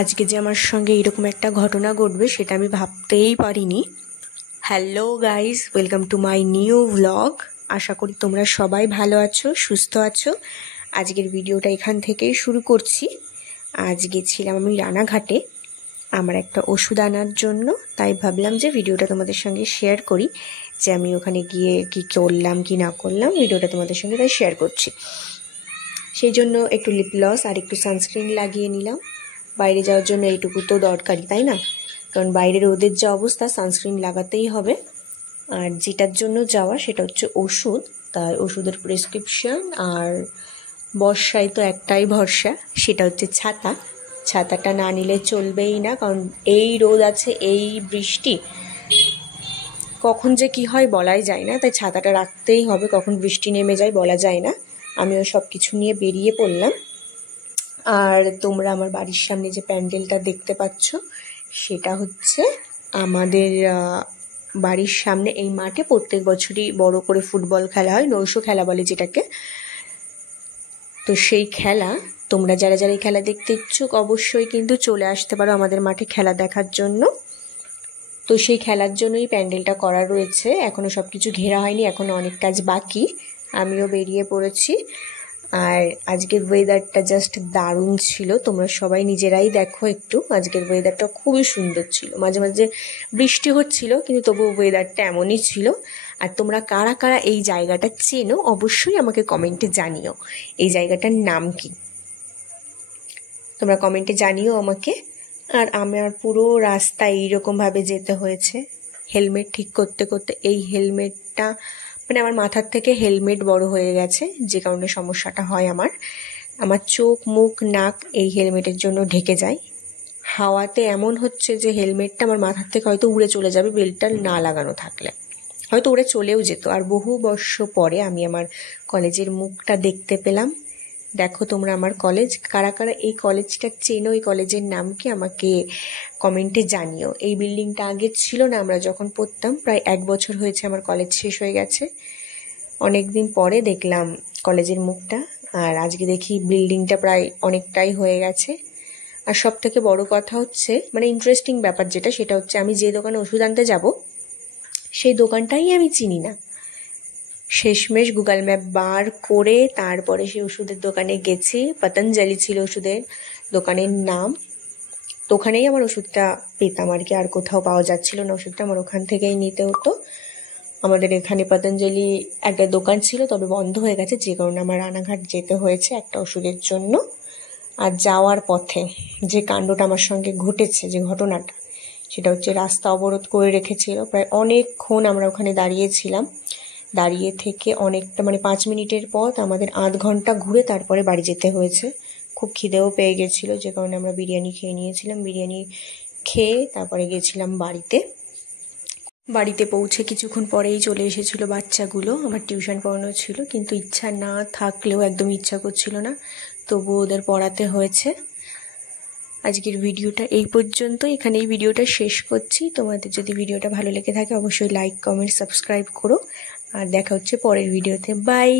আজকে যে আমার সঙ্গে এরকম একটা ঘটনা ঘটবে সেটা আমি ভাবতেই পারিনি। Hello guys, welcome to my new blog. আশা করি তোমরা সবাই ভালো আছো, সুস্থ আছো। আজকের ভিডিওটা এখান থেকেই শুরু করছি। আজ গেছিলাম আমি রানাঘাটে আমার একটা ওষুধ আনার জন্য, তাই ভাবলাম যে ভিডিওটা তোমাদের সঙ্গে শেয়ার করি, যে আমি ওখানে গিয়ে কি করলাম কি না করলাম, ভিডিওটা তোমাদের সঙ্গে তাই শেয়ার করছি। সেই জন্য একটু লিপ গ্লস আর একটু সানস্ক্রিন লাগিয়ে নিলাম। বাইরে যাওয়ার জন্য এইটুকু তো দরকারি, তাই না? কারণ বাইরের রোদের যা অবস্থা, সানস্ক্রিন লাগাতেই হবে। আর যেটার জন্য যাওয়া সেটা হচ্ছে ওষুধ, তাই ওষুধের প্রেসক্রিপশন। আর বর্ষায় তো একটাই ভরসা, সেটা হচ্ছে ছাতা। ছাতাটা না নিলে চলবেই না, কারণ এই রোদ আছে, এই বৃষ্টি, কখন যে কি হয় বলাই যায় না। তাই ছাতাটা রাখতেই হবে, কখন বৃষ্টি নেমে যায় বলা যায় না। আমিও সব কিছু নিয়ে বেরিয়ে পড়লাম। আর তোমরা আমার বাড়ির সামনে যে প্যান্ডেলটা দেখতে পাচ্ছ, সেটা হচ্ছে আমাদের বাড়ির সামনে এই মাঠে প্রত্যেক বছরই বড় করে ফুটবল খেলা হয়, নৈশ খেলা বলে যেটাকে। তো সেই খেলা, তোমরা যারা যারা এই খেলা দেখতে ইচ্ছুক অবশ্যই কিন্তু চলে আসতে পারো আমাদের মাঠে খেলা দেখার জন্য। তো সেই খেলার জন্যই প্যান্ডেলটা করা রয়েছে। এখনও সব কিছু ঘেরা হয়নি, এখনও অনেক কাজ বাকি। আমিও বেরিয়ে পড়েছি। আর আজকের ওয়েদারটা জাস্ট দারুণ ছিল। তোমরা সবাই নিজেরাই দেখো একটু, আজকের ওয়েদারটা খুবই সুন্দর ছিল। মাঝে মাঝে বৃষ্টি হচ্ছিল, কিন্তু তবুও ওয়েদারটা এমনই ছিল। আর তোমরা কারা কারা এই জায়গাটা চেনো অবশ্যই আমাকে কমেন্টে জানিও। এই জায়গাটার নাম কি তোমরা কমেন্টে জানিও আমাকে। আর আমার পুরো রাস্তা এইরকমভাবে যেতে হয়েছে হেলমেট ঠিক করতে করতে। এই হেলমেটটা মানে আমার মাথার থেকে হেলমেট বড় হয়ে গেছে, যে কারণে সমস্যাটা হয়। আমার চোখ, মুখ, নাক এই হেলমেটের জন্য ঢেকে যায়। হাওয়াতে এমন হচ্ছে যে হেলমেটটা আমার মাথার থেকে হয়তো উড়ে চলে যাবে, বেল্টটা না লাগানো থাকলে হয়তো উড়ে চলেও যেত। আর বহু বর্ষ পরে আমি আমার কলেজের মুখটা দেখতে পেলাম। দেখো তোমরা আমার কলেজ, কারা কারা এই কলেজটা চেনো, এই কলেজের নাম কি আমাকে কমেন্টে জানিও। এই বিল্ডিংটা আগে ছিল না, আমরা যখন পড়তাম। প্রায় 1 বছর হয়েছে আমার কলেজ শেষ হয়ে গেছে। অনেক দিন পরে দেখলাম কলেজের মুখটা। আর আজকে দেখি বিল্ডিংটা প্রায় অনেকটাই হয়ে গেছে। আর সব থেকে বড় কথা হচ্ছে, মানে ইন্টারেস্টিং ব্যাপার যেটা, সেটা হচ্ছে আমি যে দোকানে ওষুধ আনতে যাব সেই দোকানটাই আমি চিনি না। শেষমেশ গুগল ম্যাপ বার করে তারপরে সেই ওষুধের দোকানে গেছি। পতঞ্জলি ছিল ওষুধের দোকানের নাম। তো ওখানেই আমার ওষুধটা পেতাম আর কি, আর কোথাও পাওয়া যাচ্ছিল না ওষুধটা, আমার ওখান থেকেই নিতে হতো। আমাদের এখানে পতঞ্জলি একটা দোকান ছিল, তবে বন্ধ হয়ে গেছে, যে কারণে আমার রানাঘাট যেতে হয়েছে একটা ওষুধের জন্য। আর যাওয়ার পথে যে কাণ্ডটা আমার সঙ্গে ঘটেছে, যে ঘটনাটা, সেটা হচ্ছে রাস্তা অবরোধ করে রেখেছিল। প্রায় অনেকক্ষণ আমরা ওখানে দাঁড়িয়েছিলাম। দাঁড়িয়ে থেকে অনেকটা, মানে 5 মিনিটের পথ আমাদের আধ ঘন্টা ঘুরে তারপরে বাড়ি যেতে হয়েছে। খুব খিদেও পেয়ে গেছিলো, যে কারণে আমরা বিরিয়ানি খেয়ে নিয়েছিলাম। বিরিয়ানি খেয়ে তারপরে গেছিলাম বাড়িতে। বাড়িতে পৌঁছে কিছুক্ষণ পরেই চলে এসেছিলো বাচ্চাগুলো। আমার টিউশন পড়ানো ছিল, কিন্তু ইচ্ছা না থাকলেও একদম ইচ্ছা করছিল না, তবু ওদের পড়াতে হয়েছে। আজকের ভিডিওটা এই পর্যন্ত, এখানেই ভিডিওটা শেষ করছি। তোমাদের যদি ভিডিওটা ভালো লেগে থাকে অবশ্যই লাইক, কমেন্ট, সাবস্ক্রাইব করো। আর দেখা হচ্ছে পরের ভিডিওতে। বাই।